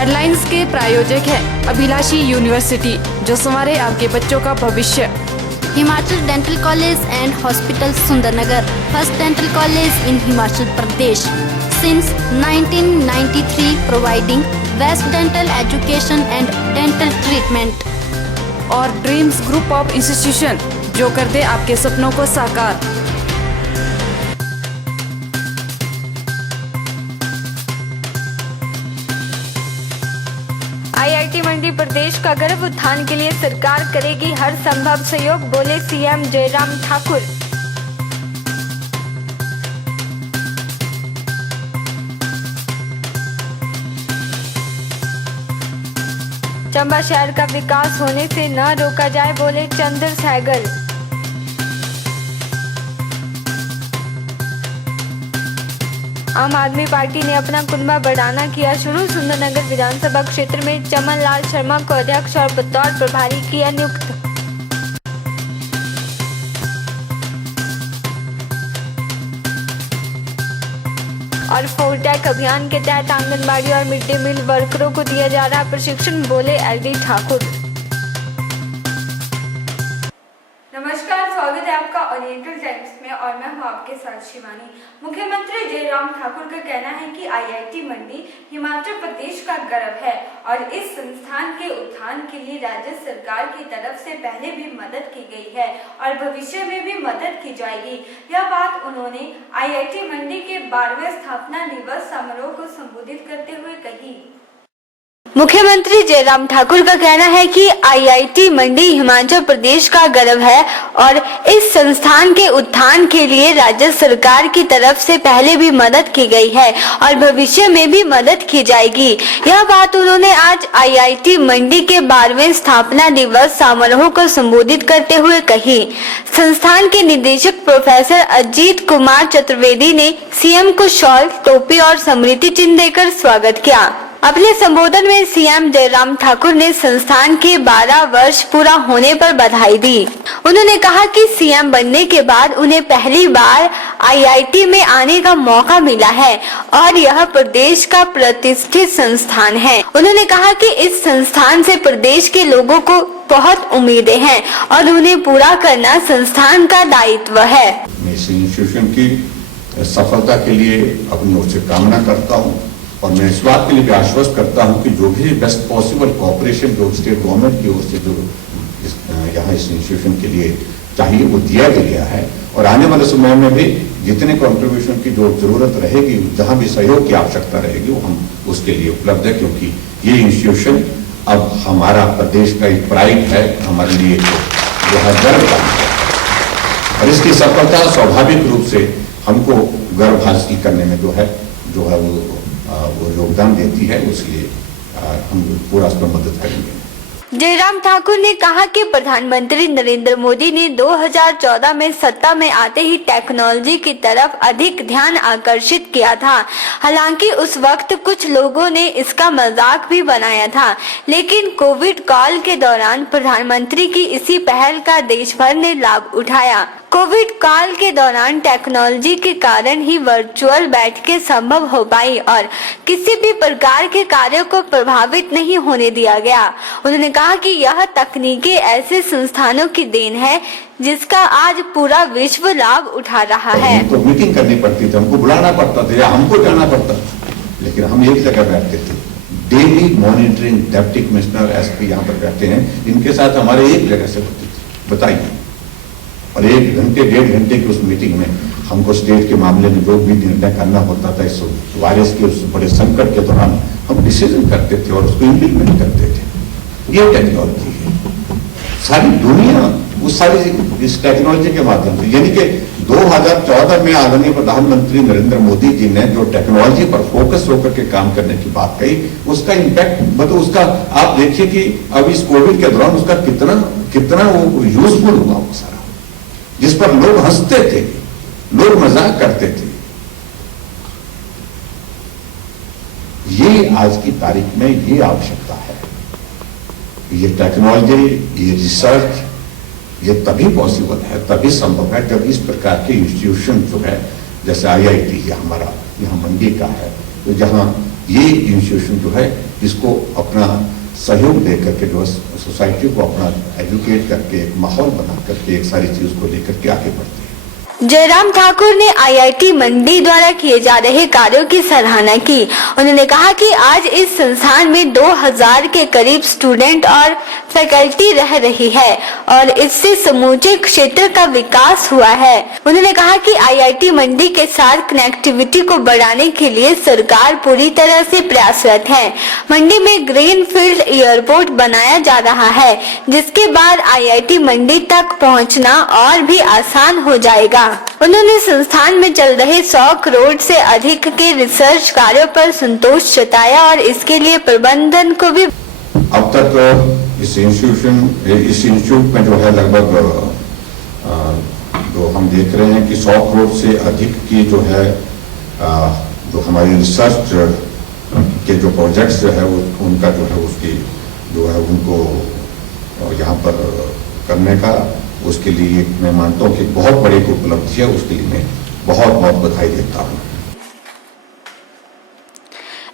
Headlines के प्रायोजक है अभिलाषी यूनिवर्सिटी, जो संवारे आपके बच्चों का भविष्य। Himachal dental college and hospital Sundarnagar, first dental college in Himachal Pradesh since 1993, providing best dental education and dental treatment. और ड्रीम्स ग्रुप ऑफ इंस्टीट्यूशन, जो कर दे आपके सपनों को साकार। आईआईटी मंडी प्रदेश का गर्व उत्थान के लिए सरकार करेगी हर संभव सहयोग, बोले सीएम जयराम ठाकुर। चंबा शहर का विकास होने से न रोका जाए, बोले चंद्र सहगल। आम आदमी पार्टी ने अपना कुनबा बढ़ाना किया शुरू, सुंदरनगर विधानसभा क्षेत्र में चमन लाल शर्मा को अध्यक्ष और बतौर प्रभारी किया नियुक्त। और फोरटेक अभियान के तहत आंगनबाड़ी और मिड डे मील वर्करों को दिया जा रहा प्रशिक्षण, बोले एलडी ठाकुर। नमस्कार, स्वागत है आपका ओरिएंटल टाइम्स में और मैं हूं आपके साथ शिवानी। मुख्यमंत्री जयराम ठाकुर का कहना है कि आईआईटी मंडी हिमाचल प्रदेश का गर्व है और इस संस्थान के उत्थान के लिए राज्य सरकार की तरफ से पहले भी मदद की गई है और भविष्य में भी मदद की जाएगी। यह बात उन्होंने आईआईटी मंडी के 12वें स्थापना दिवस समारोह को संबोधित करते हुए कही। मुख्यमंत्री जयराम ठाकुर का कहना है कि आईआईटी मंडी हिमाचल प्रदेश का गर्व है और इस संस्थान के उत्थान के लिए राज्य सरकार की तरफ से पहले भी मदद की गई है और भविष्य में भी मदद की जाएगी। यह बात उन्होंने आज आईआईटी मंडी के 12वें स्थापना दिवस समारोह को संबोधित करते हुए कही। संस्थान के निदेशक प्रोफेसर अजीत कुमार चतुर्वेदी ने सीएम को शॉल, टोपी और स्मृति चिन्ह देकर स्वागत किया। अपने संबोधन में सीएम जयराम ठाकुर ने संस्थान के 12 वर्ष पूरा होने पर बधाई दी। उन्होंने कहा कि सीएम बनने के बाद उन्हें पहली बार आईआईटी में आने का मौका मिला है और यह प्रदेश का प्रतिष्ठित संस्थान है। उन्होंने कहा कि इस संस्थान से प्रदेश के लोगों को बहुत उम्मीदें हैं और उन्हें पूरा करना संस्थान का दायित्व है। मैं इस इंस्टीट्यूशन की सफलता के लिए अपनी ओर से कामना करता हूँ और मैं इस बात के लिए भी आश्वस्त करता हूं कि जो भी बेस्ट पॉसिबल कोऑपरेशन जो स्टेट गवर्नमेंट की ओर से जो यहाँ इस इंस्टीट्यूशन के लिए चाहिए वो दिया गया है और आने वाले समय में भी जितने कंट्रीब्यूशन की जो जरूरत रहेगी, जहां भी सहयोग की आवश्यकता रहेगी, वो हम उसके लिए उपलब्ध है, क्योंकि ये इंस्टीट्यूशन अब हमारा प्रदेश का एक प्राइड है, हमारे लिए जो है गर्व का है और इसकी सफलता स्वाभाविक रूप से हमको गर्व हासिल करने में जो है वो योगदान देती है, उसलिए हम पूरा उस पर मदद करेंगे। जयराम ठाकुर ने कहा कि प्रधानमंत्री नरेंद्र मोदी ने 2014 में सत्ता में आते ही टेक्नोलॉजी की तरफ अधिक ध्यान आकर्षित किया था। हालांकि उस वक्त कुछ लोगों ने इसका मजाक भी बनाया था, लेकिन कोविड काल के दौरान प्रधानमंत्री की इसी पहल का देश भर ने लाभ उठाया। कोविड काल के दौरान टेक्नोलॉजी के कारण ही वर्चुअल बैठकें संभव हो पाई और किसी भी प्रकार के कार्यों को प्रभावित नहीं होने दिया गया। उन्होंने कहा कि यह तकनीकें ऐसे संस्थानों की देन है जिसका आज पूरा विश्व लाभ उठा रहा है। तो मीटिंग करनी पड़ती थी, हमको बुलाना पड़ता था या हमको जाना पड़ता था, लेकिन हम एक जगह बैठते थे। Daily monitoring deputy commissioner, SP यहाँ पर बैठते हैं, इनके साथ हमारे एक जगह से होती थी, बताइए। और 1 घंटे 1.5 घंटे की उस मीटिंग में हमको स्टेट के मामले में जो भी निर्णय करना होता था, इस वायरस के उस बड़े संकट के दौरान हम डिसीजन करते थे और उसको इम्प्लीमेंट करते थे। ये टेक्नोलॉजी है, सारी दुनिया उस सारी इस टेक्नोलॉजी के माध्यम से, यानी कि 2014 में आदरणीय प्रधानमंत्री नरेंद्र मोदी जी ने जो टेक्नोलॉजी पर फोकस होकर के काम करने की बात कही, उसका इम्पैक्ट मतलब उसका आप देखिए कि अब इस कोविड के दौरान उसका कितना वो यूजफुल हुआ वो सारा, जिस पर लोग हंसते थे, लोग मजाक करते थे। ये आज की तारीख में ये आवश्यकता है। ये टेक्नोलॉजी, ये रिसर्च, ये तभी पॉसिबल है, तभी संभव है जब इस प्रकार के इंस्टीट्यूशन जो है, जैसे आईआईटी या हमारा यहाँ मंडी का है, तो जहाँ ये इंस्टीट्यूशन जो है इसको अपना सहयोग दे करके जो सोसाइटी को अपना एजुकेट करके एक माहौल बना करके एक सारी चीज को लेकर के आगे बढ़ते हैं। जयराम ठाकुर ने आईआईटी मंडी द्वारा किए जा रहे कार्यों की सराहना की। उन्होंने कहा कि आज इस संस्थान में 2000 के करीब स्टूडेंट और फैकल्टी रह रही है और इससे समूचे क्षेत्र का विकास हुआ है। उन्होंने कहा कि आईआईटी मंडी के साथ कनेक्टिविटी को बढ़ाने के लिए सरकार पूरी तरह से प्रयासरत है। मंडी में ग्रीनफील्ड एयरपोर्ट बनाया जा रहा है, जिसके बाद आईआईटी मंडी तक पहुंचना और भी आसान हो जाएगा। उन्होंने संस्थान में चल रहे 100 करोड़ से अधिक के रिसर्च कार्यों पर संतोष जताया और इसके लिए प्रबंधन को भी अब तक इस इंस्टीट्यूट में जो है लगभग जो हम देख रहे हैं कि 100 करोड़ से अधिक की जो है जो हमारी रिसर्च के जो प्रोजेक्ट्स जो है उनका जो है उसकी जो है उनको यहाँ पर करने का उसके लिए मैं मानता हूँ कि बहुत बड़ी उपलब्धि है। उसके लिए मैं बहुत बहुत बधाई देता हूँ।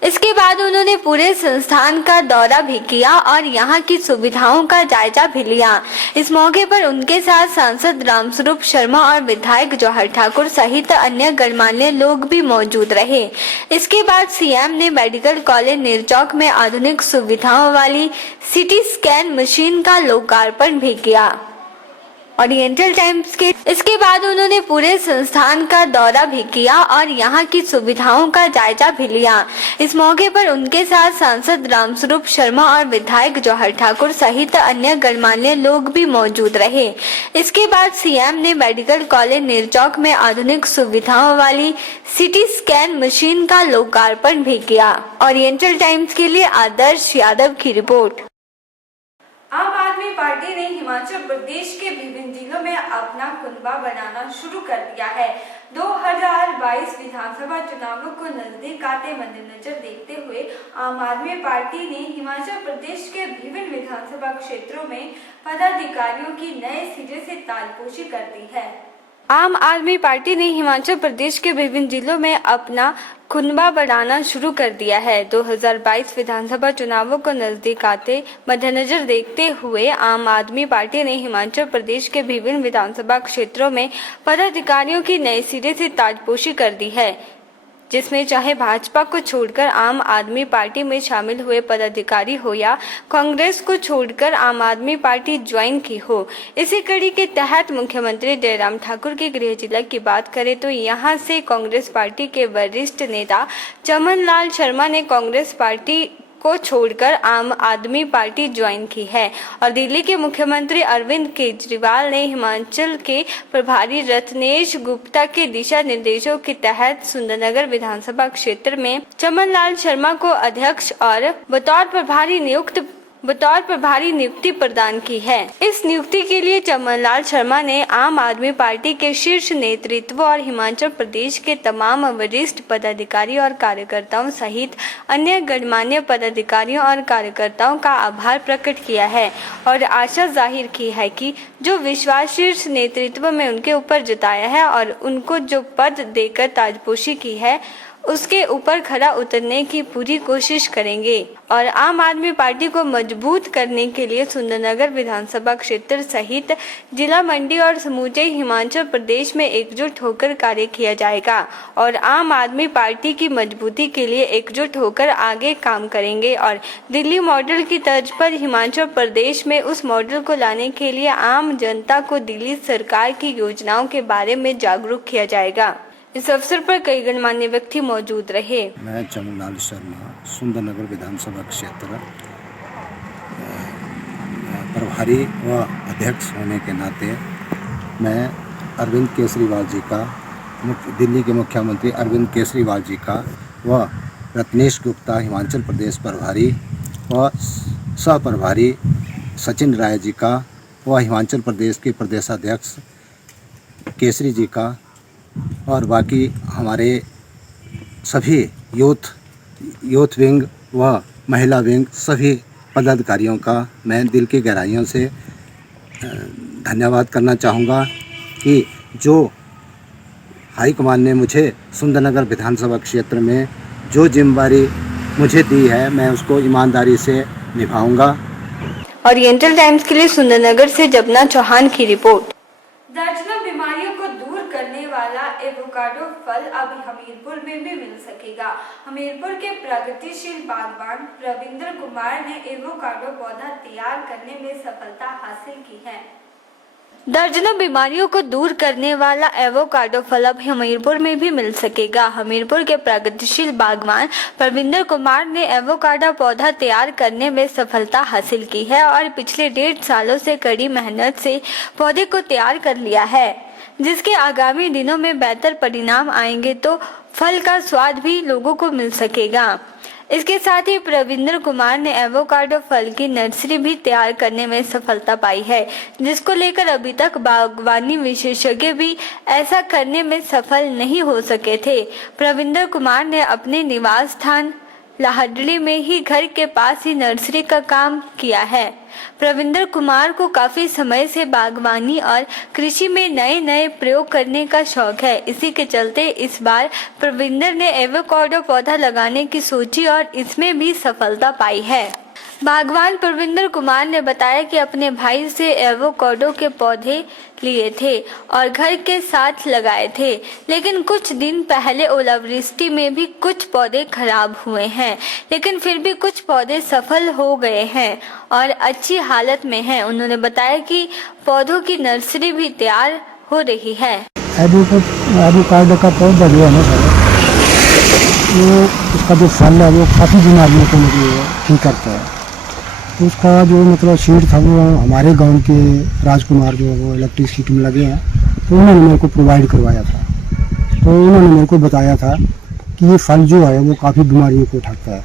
इसके बाद उन्होंने पूरे संस्थान का दौरा भी किया और यहाँ की सुविधाओं का जायजा भी लिया। इस मौके पर उनके साथ सांसद रामस्वरूप शर्मा और विधायक जौहर ठाकुर सहित अन्य गणमान्य लोग भी मौजूद रहे। इसके बाद सीएम ने मेडिकल कॉलेज निरचौक में आधुनिक सुविधाओं वाली सीटी स्कैन मशीन का लोकार्पण भी किया। ओरिएंटल टाइम्स के इसके बाद उन्होंने पूरे संस्थान का दौरा भी किया और यहाँ की सुविधाओं का जायजा भी लिया। इस मौके पर उनके साथ सांसद रामस्वरूप शर्मा और विधायक जौहर ठाकुर सहित अन्य गणमान्य लोग भी मौजूद रहे। इसके बाद सीएम ने मेडिकल कॉलेज निरचौक में आधुनिक सुविधाओं वाली सीटी स्कैन मशीन का लोकार्पण भी किया। ओरिएंटल टाइम्स के लिए आदर्श यादव की रिपोर्ट। आम आदमी पार्टी ने हिमाचल प्रदेश के विभिन्न जिलों में अपना कुनबा बनाना शुरू कर दिया है। 2022 विधानसभा चुनावों को नजदीक आते मद्देनजर देखते हुए आम आदमी पार्टी ने हिमाचल प्रदेश के विभिन्न विधानसभा क्षेत्रों में पदाधिकारियों की नए सिरे से तालपोशी कर दी है। आम आदमी पार्टी ने हिमाचल प्रदेश के विभिन्न जिलों में अपना कुनबा बढ़ाना शुरू कर दिया है। 2022 विधानसभा चुनावों को नजदीक आते मद्देनजर देखते हुए आम आदमी पार्टी ने हिमाचल प्रदेश के विभिन्न विधानसभा क्षेत्रों में पदाधिकारियों की नए सिरे से ताजपोशी कर दी है, जिसमें चाहे भाजपा को छोड़कर आम आदमी पार्टी में शामिल हुए पदाधिकारी हो या कांग्रेस को छोड़कर आम आदमी पार्टी ज्वाइन की हो। इसी कड़ी के तहत मुख्यमंत्री जयराम ठाकुर के गृह जिला की बात करें तो यहां से कांग्रेस पार्टी के वरिष्ठ नेता चमन लाल शर्मा ने कांग्रेस पार्टी को छोड़कर आम आदमी पार्टी ज्वाइन की है और दिल्ली के मुख्यमंत्री अरविंद केजरीवाल ने हिमाचल के प्रभारी रत्नेश गुप्ता के दिशा निर्देशों के तहत सुंदरनगर विधानसभा क्षेत्र में चमन लाल शर्मा को अध्यक्ष और बतौर प्रभारी नियुक्ति प्रदान की है। इस नियुक्ति के लिए चमन लाल शर्मा ने आम आदमी पार्टी के शीर्ष नेतृत्व और हिमाचल प्रदेश के तमाम वरिष्ठ पदाधिकारी और कार्यकर्ताओं सहित अन्य गणमान्य पदाधिकारियों और कार्यकर्ताओं का आभार प्रकट किया है और आशा जाहिर की है कि जो विश्वास शीर्ष नेतृत्व में उनके ऊपर जताया है और उनको जो पद देकर ताजपोशी की है उसके ऊपर खरा उतरने की पूरी कोशिश करेंगे और आम आदमी पार्टी को मजबूत करने के लिए सुंदरनगर विधानसभा क्षेत्र सहित जिला मंडी और समूचे हिमाचल प्रदेश में एकजुट होकर कार्य किया जाएगा और आम आदमी पार्टी की मजबूती के लिए एकजुट होकर आगे काम करेंगे और दिल्ली मॉडल की तर्ज पर हिमाचल प्रदेश में उस मॉडल को लाने के लिए आम जनता को दिल्ली सरकार की योजनाओं के बारे में जागरूक किया जाएगा। इस अवसर पर कई गणमान्य व्यक्ति मौजूद रहे। मैं चमन लाल शर्मा सुंदरनगर विधानसभा क्षेत्र प्रभारी व अध्यक्ष होने के नाते मैं अरविंद केजरीवाल जी का दिल्ली के मुख्यमंत्री अरविंद केजरीवाल जी का व रत्नेश गुप्ता हिमाचल प्रदेश प्रभारी व सह प्रभारी सचिन राय जी का व हिमाचल प्रदेश के प्रदेशाध्यक्ष केसरी जी का और बाकी हमारे सभी यूथ विंग व महिला विंग सभी पदाधिकारियों का मैं दिल की गहराइयों से धन्यवाद करना चाहूँगा कि जो हाईकमान ने मुझे सुंदरनगर विधानसभा क्षेत्र में जो जिम्मेदारी मुझे दी है, मैं उसको ईमानदारी से निभाऊंगा। ओरिएंटल टाइम्स के लिए सुंदरनगर से जपना चौहान की रिपोर्ट। दर्जनों बीमारियों को दूर करने वाला एवोकाडो फल अब हमीरपुर में भी मिल सकेगा। हमीरपुर के प्रगतिशील बागवान रविंद्र कुमार ने एवोकाडो पौधा तैयार करने में सफलता हासिल की है। दर्जनों बीमारियों को दूर करने वाला एवोकाडो फल अब हमीरपुर में भी मिल सकेगा। हमीरपुर के प्रगतिशील बागवान रविंद्र कुमार ने एवोकाडो पौधा तैयार करने में सफलता हासिल की है और पिछले 1.5 सालों से कड़ी मेहनत से पौधे को तैयार कर लिया है, जिसके आगामी दिनों में बेहतर परिणाम आएंगे तो फल का स्वाद भी लोगों को मिल सकेगा। इसके साथ ही रविंद्र कुमार ने एवोकाडो फल की नर्सरी भी तैयार करने में सफलता पाई है, जिसको लेकर अभी तक बागवानी विशेषज्ञ भी ऐसा करने में सफल नहीं हो सके थे। रविंद्र कुमार ने अपने निवास स्थान लाहडली में ही घर के पास ही नर्सरी का काम किया है। रविंद्र कुमार को काफी समय से बागवानी और कृषि में नए नए प्रयोग करने का शौक है। इसी के चलते इस बार रविंद्र ने एवोकाडो पौधा लगाने की सोची और इसमें भी सफलता पाई है। बागवान रविंद्र कुमार ने बताया कि अपने भाई से एवोकाडो के पौधे लिए थे और घर के साथ लगाए थे, लेकिन कुछ दिन पहले ओलावृष्टि में भी कुछ पौधे खराब हुए हैं, लेकिन फिर भी कुछ पौधे सफल हो गए हैं और अच्छी हालत में हैं। उन्होंने बताया कि पौधों की नर्सरी भी तैयार हो रही है। एवोकाडो का पौधा जो है ना सर, वो उसका जो फल है वो काफ़ी बीमारियों को ठीक करता है। तो उसका जो मतलब सीड था वो हमारे गांव के राजकुमार जो वो इलेक्ट्रिसिटी में लगे हैं, तो उन्होंने मेरे को प्रोवाइड करवाया था। तो उन्होंने मेरे को बताया था कि ये फल जो है वो काफ़ी बीमारियों को उठाता है।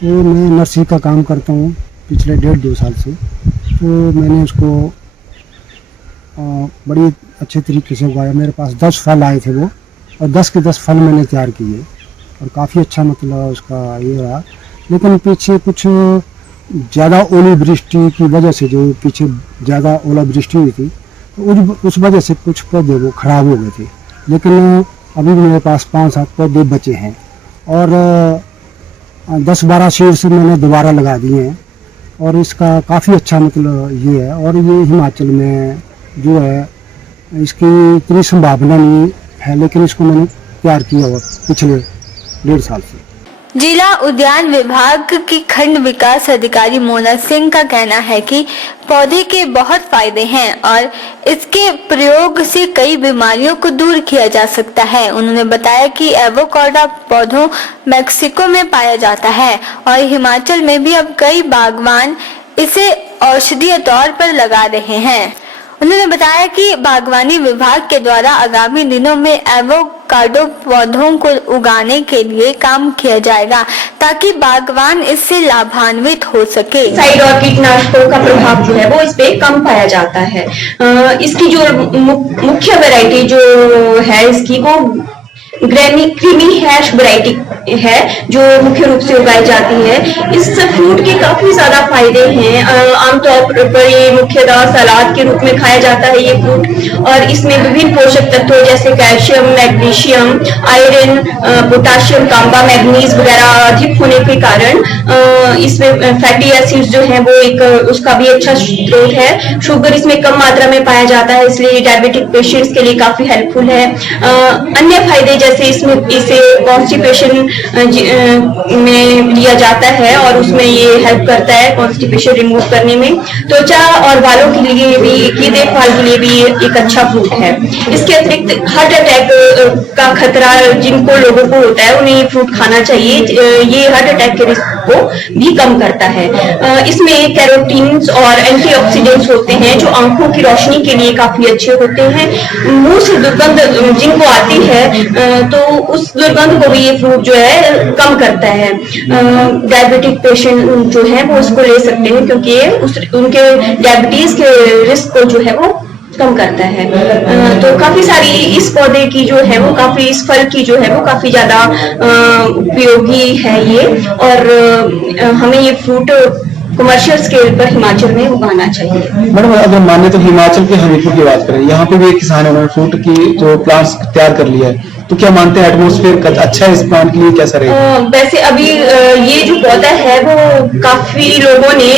तो मैं नर्सरी का काम करता हूँ पिछले 1.5-2 साल से। तो मैंने उसको बड़ी अच्छे तरीके से उगाया। मेरे पास 10 फल आए थे वो, और 10 के 10 फल मैंने तैयार किए और काफ़ी अच्छा मतलब उसका ये रहा। लेकिन पीछे कुछ ज़्यादा ओलावृष्टि की वजह से, जो पीछे ज़्यादा ओलावृष्टि हुई थी, तो उस वजह से कुछ पौधे वो ख़राब हो गए थे। लेकिन अभी भी मेरे पास 5-7 पौधे बचे हैं और 10-12 सीड्स मैंने दोबारा लगा दिए हैं और इसका काफ़ी अच्छा मतलब ये है। और ये हिमाचल में जो है इसकी इतनी संभावना नहीं है, लेकिन इसको मैंने तैयार किया हुआ पिछले 1.5 साल से। जिला उद्यान विभाग की खंड विकास अधिकारी मोना सिंह का कहना है कि पौधे के बहुत फायदे हैं और इसके प्रयोग से कई बीमारियों को दूर किया जा सकता है। उन्होंने बताया कि एवोकाडो पौधों मैक्सिको में पाया जाता है और हिमाचल में भी अब कई बागवान इसे औषधीय तौर पर लगा रहे हैं। उन्होंने बताया कि बागवानी विभाग के द्वारा आगामी दिनों में एवोकाडो पौधों को उगाने के लिए काम किया जाएगा ताकि बागवान इससे लाभान्वित हो सके। साइड और कीटनाशकों का प्रभाव जो है वो इस पे कम पाया जाता है। इसकी जो मुख्य वैरायटी जो है इसकी वो ग्रैनी क्रीमी हैश वैरायटी है जो मुख्य रूप से उगाई जाती है। इस फ्रूट के काफी ज्यादा फायदे हैं। आमतौर पर ये मुख्यतः सलाद के रूप में खाया जाता है ये फ्रूट, और इसमें विभिन्न पोषक तत्वों जैसे कैल्शियम, मैग्नीशियम, आयरन, पोटाशियम, तांबा, मैग्नीज वगैरह अधिक होने के कारण इसमें फैटी एसिड्स जो है वो एक उसका भी अच्छा स्रोत है। शुगर इसमें कम मात्रा में पाया जाता है, इसलिए डायबिटिक पेशेंट्स के लिए काफी हेल्पफुल है। अन्य फायदे जैसे इसमें इसे कॉन्स्टिपेशन में लिया जाता है और उसमें ये हेल्प करता है कॉन्स्टिपेशन रिमूव करने में। त्वचा और बालों के लिए भी की देखभाल के लिए भी एक अच्छा फ्रूट है। इसके अतिरिक्त हार्ट अटैक का खतरा जिनको लोगों को होता है उन्हें ये फ्रूट खाना चाहिए। ये हार्ट अटैक के रिस्क को भी कम करता है। इसमें कैरोटीन्स और एंटीऑक्सीडेंट्स होते हैं जो आंखों की रोशनी के लिए काफी अच्छे होते हैं। मुंह से दुर्गंध जिनको आती है तो उस दुर्गंध को भी ये फ्रूट जो है कम करता है। डायबिटिक पेशेंट जो है वो उसको ले सकते हैं क्योंकि ये उनके डायबिटीज के रिस्क को जो है वो कम करता है। तो काफी सारी इस पौधे की जो है वो काफी इस फल की जो है वो काफी ज्यादा उपयोगी है ये, और हमें ये फ्रूट कमर्शियल स्केल पर हिमाचल में उगाना चाहिए। मैडम अगर माने तो हिमाचल के हमीरपुर की बात करें, यहाँ पे भी एक किसान है, उन्होंने फ्रूट की जो प्लांट्स तैयार कर लिया है, तो क्या मानते हैं एटमॉस्फेयर अच्छा है इस प्लांट के लिए, कैसा रहेगा? वैसे अभी ये जो पौधा है वो काफी लोगों ने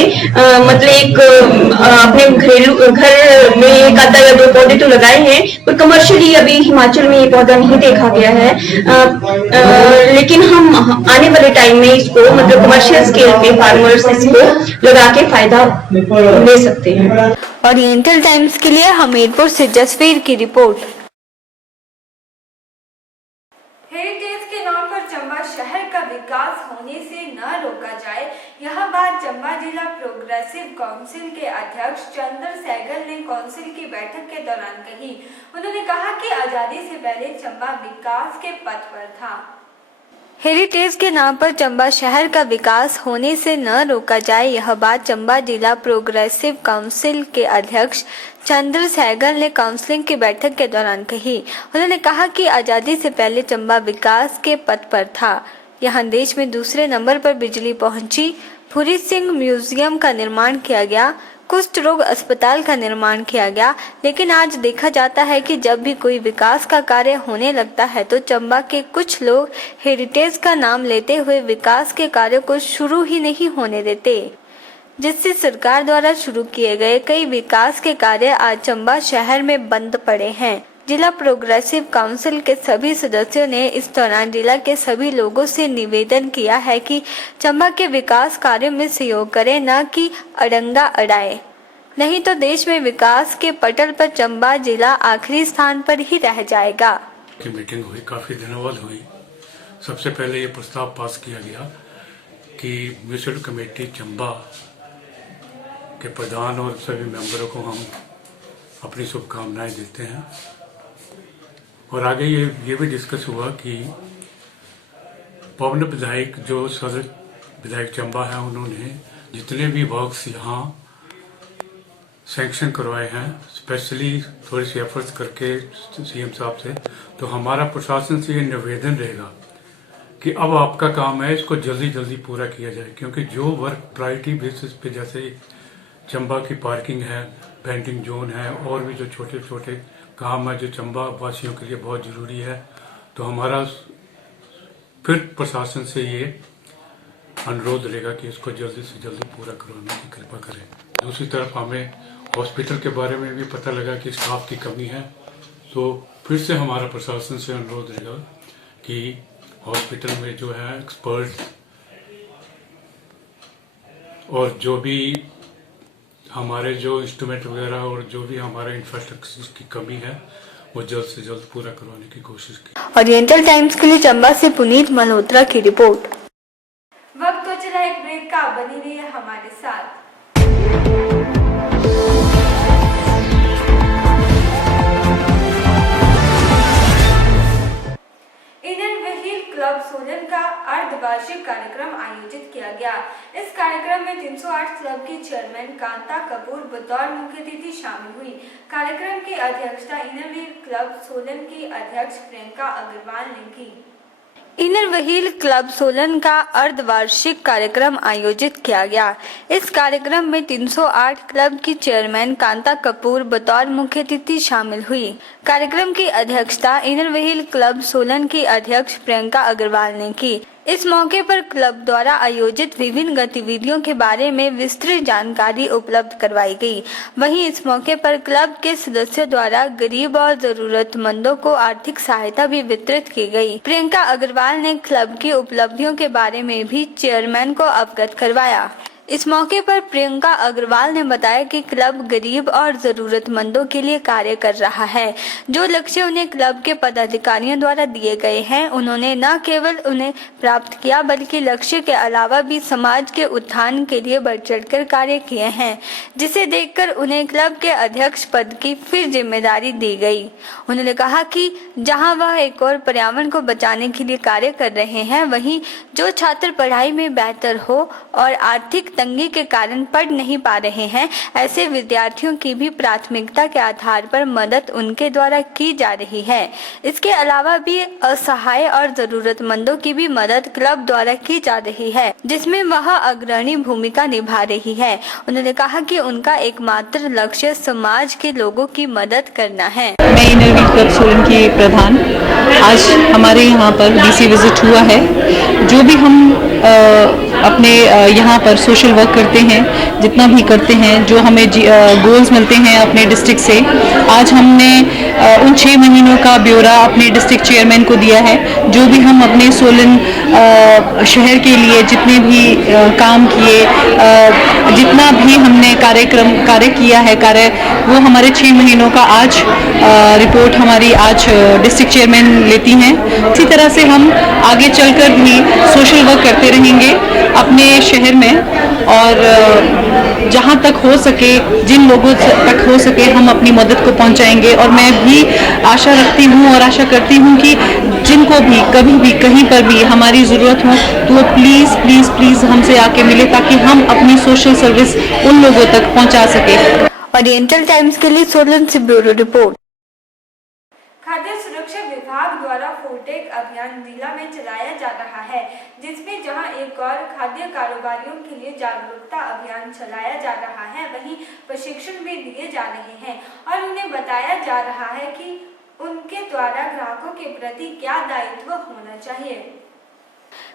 मतलब एक अपने घरेलू घर में एक आधा या दो पौधे तो लगाए हैं, पर कमर्शियली अभी हिमाचल में ये पौधा नहीं देखा गया है। लेकिन हम आने वाले टाइम में इसको मतलब कमर्शियल स्केल पे फार्मर्स इसको लगा के फायदा ले सकते हैं। ओरिएंटल टाइम्स के लिए हमीरपुर से जसवीर की रिपोर्ट। हेरिटेज के नाम पर चंबा शहर का विकास होने से न रोका जाए, यह बात चंबा जिला प्रोग्रेसिव काउंसिल के अध्यक्ष चंद्र सहगल ने काउंसिल की बैठक के दौरान कही। उन्होंने कहा कि आजादी से पहले चंबा विकास के पथ पर था। हेरिटेज के नाम पर चंबा शहर का विकास होने से न रोका जाए, यह बात चंबा जिला प्रोग्रेसिव काउंसिल के अध्यक्ष चंद्र सहगल ने काउंसलिंग की बैठक के दौरान कही। उन्होंने कहा कि आजादी से पहले चंबा विकास के पथ पर था। यहाँ देश में दूसरे नंबर पर बिजली पहुंची, भूरी सिंह म्यूजियम का निर्माण किया गया, कुष्ठ रोग अस्पताल का निर्माण किया गया, लेकिन आज देखा जाता है कि जब भी कोई विकास का कार्य होने लगता है तो चंबा के कुछ लोग हेरिटेज का नाम लेते हुए विकास के कार्य को शुरू ही नहीं होने देते, जिससे सरकार द्वारा शुरू किए गए कई विकास के कार्य आज चंबा शहर में बंद पड़े हैं। जिला प्रोग्रेसिव काउंसिल के सभी सदस्यों ने इस दौरान जिला के सभी लोगों से निवेदन किया है कि चंबा के विकास कार्यों में सहयोग करें, न कि अड़ंगा अड़ाए, नहीं तो देश में विकास के पटल पर चंबा जिला आखिरी स्थान पर ही रह जाएगा। की मीटिंग हुई, काफी दिनों बाद हुई। सबसे पहले ये प्रस्ताव पास किया गया कि म्यूनिसिपल कमेटी चंबा के प्रधान और सभी मेंबरों को हम अपनी शुभकामनाएं देते हैं। और आगे ये भी डिस्कस हुआ कि पवन विधायक जो सदर विधायक चंबा है, उन्होंने जितने भी वर्क्स यहाँ सैंक्शन करवाए हैं, स्पेशली थोड़ी सी एफर्ट्स करके सीएम साहब से, तो हमारा प्रशासन से ये निवेदन रहेगा कि अब आपका काम है इसको जल्दी जल्दी पूरा किया जाए, क्योंकि जो वर्क प्रायोरिटी बेसिस पे जैसे चंबा की पार्किंग है, पेंटिंग जोन है, और भी जो छोटे छोटे काम है जो चंबा वासियों के लिए बहुत ज़रूरी है, तो हमारा फिर प्रशासन से ये अनुरोध रहेगा कि इसको जल्दी से जल्दी पूरा करवाने की कृपा करें। दूसरी तरफ हमें हॉस्पिटल के बारे में भी पता लगा कि स्टाफ की कमी है, तो फिर से हमारा प्रशासन से अनुरोध रहेगा कि हॉस्पिटल में जो है एक्सपर्ट और जो भी हमारे जो इंस्ट्रूमेंट वगैरह और जो भी हमारे इंफ्रास्ट्रक्चर की कमी है वो जल्द से जल्द पूरा करवाने की कोशिश की। ओरिएंटल टाइम्स के लिए चंबा से पुनीत मल्होत्रा की रिपोर्ट। वक्त हो चला एक ब्रेक का, बनी रहिए हमारे साथ। क्लब सोलन का अर्धवार्षिक कार्यक्रम आयोजित किया गया। इस कार्यक्रम में 308 क्लब की चेयरमैन कांता कपूर बतौर मुख्य अतिथि शामिल हुई। कार्यक्रम की अध्यक्षता इनर व्हील क्लब सोलन की अध्यक्ष प्रियंका अग्रवाल ने की। इनर व्हील क्लब सोलन का अर्धवार्षिक कार्यक्रम आयोजित किया गया। इस कार्यक्रम में 308 क्लब की चेयरमैन कांता कपूर बतौर मुख्य अतिथि शामिल हुई। कार्यक्रम की अध्यक्षता इनर व्हील क्लब सोलन की अध्यक्ष प्रियंका अग्रवाल ने की। इस मौके पर क्लब द्वारा आयोजित विभिन्न गतिविधियों के बारे में विस्तृत जानकारी उपलब्ध करवाई गई। वहीं इस मौके पर क्लब के सदस्यों द्वारा गरीब और जरूरतमंदों को आर्थिक सहायता भी वितरित की गई। प्रियंका अग्रवाल ने क्लब की उपलब्धियों के बारे में भी चेयरमैन को अवगत करवाया। इस मौके पर प्रियंका अग्रवाल ने बताया कि क्लब गरीब और जरूरतमंदों के लिए कार्य कर रहा है। जो लक्ष्य उन्हें क्लब के पदाधिकारियों द्वारा दिए गए हैं, उन्होंने न केवल उन्हें प्राप्त किया बल्कि लक्ष्य के अलावा भी समाज के उत्थान के लिए बढ़ चढ़कर कार्य किए हैं, जिसे देखकर उन्हें क्लब के अध्यक्ष पद की फिर जिम्मेदारी दी गई। उन्होंने कहा कि जहां वह एक और पर्यावरण को बचाने के लिए कार्य कर रहे हैं, वहीं जो छात्र पढ़ाई में बेहतर हो और आर्थिक तंगी के कारण पढ़ नहीं पा रहे हैं, ऐसे विद्यार्थियों की भी प्राथमिकता के आधार पर मदद उनके द्वारा की जा रही है। इसके अलावा भी असहाय और जरूरतमंदों की भी मदद क्लब द्वारा की जा रही है, जिसमें वह अग्रणी भूमिका निभा रही है। उन्होंने कहा कि उनका एकमात्र लक्ष्य समाज के लोगों की मदद करना है। मैं इनरव्हील क्लब सोलन की प्रधान। आज हमारे यहाँ पर डीसी विजिट हुआ है। जो भी हम अपने यहाँ पर सोशल वर्क करते हैं, जितना भी करते हैं, जो हमें गोल्स मिलते हैं अपने डिस्ट्रिक्ट से, आज हमने उन 6 महीनों का ब्यौरा अपने डिस्ट्रिक्ट चेयरमैन को दिया है। जो भी हम अपने सोलन शहर के लिए जितने भी काम किए, जितना भी हमने कार्य किया है, वो हमारे 6 महीनों का आज रिपोर्ट हमारी आज डिस्ट्रिक्ट चेयरमैन लेती हैं। इसी तरह से हम आगे चलकर भी सोशल वर्क करते रहेंगे अपने शहर में, और जहाँ तक हो सके, जिन लोगों तक हो सके, हम अपनी मदद को पहुँचाएंगे। और मैं भी आशा रखती हूँ और आशा करती हूँ कि जिनको भी कभी भी कहीं पर भी हमारी ज़रूरत हो तो वो प्लीज़ प्लीज़ प्लीज़ हमसे आके मिले, ताकि हम अपनी सोशल सर्विस उन लोगों तक पहुँचा सकें। ओरिएंटल टाइम्स के लिए सोलन से ब्यूरो रिपोर्ट। खाद्य सुरक्षा विभाग द्वारा फूडटेक अभियान जिला में चलाया जा रहा है, जिसमें जहां एक और खाद्य कारोबारियों के लिए जागरूकता अभियान चलाया जा रहा है, वहीं प्रशिक्षण भी दिए जा रहे हैं और उन्हें बताया जा रहा है कि उनके द्वारा ग्राहकों के प्रति क्या दायित्व होना चाहिए।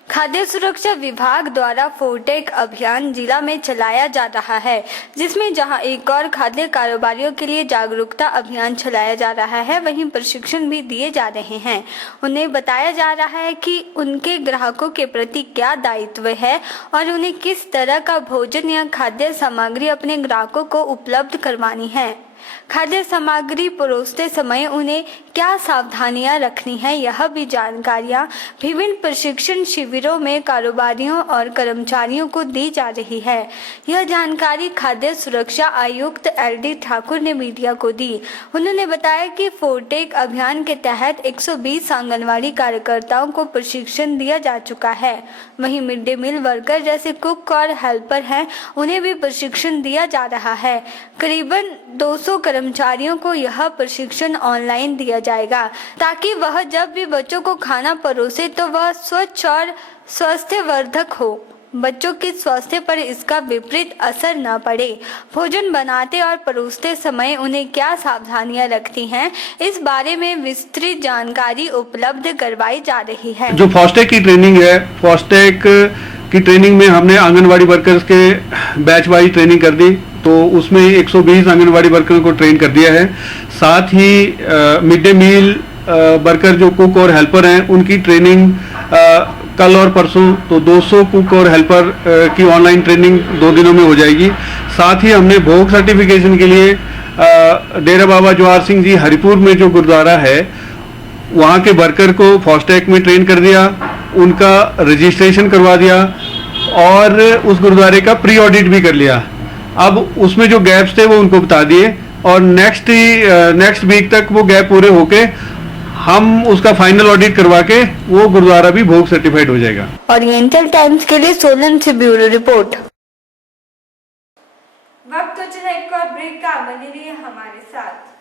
खाद्य सुरक्षा विभाग द्वारा फूडटेक अभियान जिला में चलाया जा रहा है, जिसमें जहां एक और खाद्य कारोबारियों के लिए जागरूकता अभियान चलाया जा रहा है, वहीं प्रशिक्षण भी दिए जा रहे हैं। उन्हें बताया जा रहा है कि उनके ग्राहकों के प्रति क्या दायित्व है और उन्हें किस तरह का भोजन या खाद्य सामग्री अपने ग्राहकों को उपलब्ध करवानी है। खाद्य सामग्री परोसते समय उन्हें क्या सावधानियां रखनी है, यह भी जानकारियां विभिन्न प्रशिक्षण शिविरों में कारोबारियों और कर्मचारियों को दी जा रही है। यह जानकारी खाद्य सुरक्षा आयुक्त LD ठाकुर ने मीडिया को दी। उन्होंने बताया कि फूडटेक अभियान के तहत 120 आंगनवाड़ी कार्यकर्ताओं को प्रशिक्षण दिया जा चुका है। वहीं मिड डे मील वर्कर जैसे कुक और हेल्पर हैं, उन्हें भी प्रशिक्षण दिया जा रहा है। करीबन 200 कर्मचारियों को यह प्रशिक्षण ऑनलाइन दिया जाएगा, ताकि वह जब भी बच्चों को खाना परोसे तो वह स्वच्छ और स्वास्थ्यवर्धक हो। बच्चों के स्वास्थ्य पर इसका विपरीत असर न पड़े। भोजन बनाते और परोसते समय उन्हें क्या सावधानियां रखनी हैं, इस बारे में विस्तृत जानकारी उपलब्ध करवाई जा रही है। जो फास्टैग की ट्रेनिंग है, फास्टैग की ट्रेनिंग में हमने आंगनवाड़ी वर्कर्स के बैच वाइज ट्रेनिंग कर दी, तो उसमें 120 आंगनवाड़ी वर्करों को ट्रेन कर दिया है। साथ ही मिड डे मील वर्कर जो कुक और हेल्पर हैं, उनकी ट्रेनिंग कल और परसों, तो 200 कुक और हेल्पर की ऑनलाइन ट्रेनिंग 2 दिनों में हो जाएगी। साथ ही हमने भोग सर्टिफिकेशन के लिए डेरा बाबा जवाहर सिंह जी हरिपुर में जो गुरुद्वारा है, वहाँ के वर्कर को फास्टैग में ट्रेन कर दिया, उनका रजिस्ट्रेशन करवा दिया और उस गुरुद्वारे का प्री ऑडिट भी कर लिया। अब उसमें जो गैप्स थे वो उनको बता दिए और नेक्स्ट वीक तक वो गैप पूरे होके हम उसका फाइनल ऑडिट करवा के वो गुरुद्वारा भी भोग सर्टिफाइड हो जाएगा। ओरिएंटल टाइम्स के लिए सोलन से ब्यूरो रिपोर्ट। वक्त तो चला एक और ब्रेक का, बने रहिए हमारे साथ।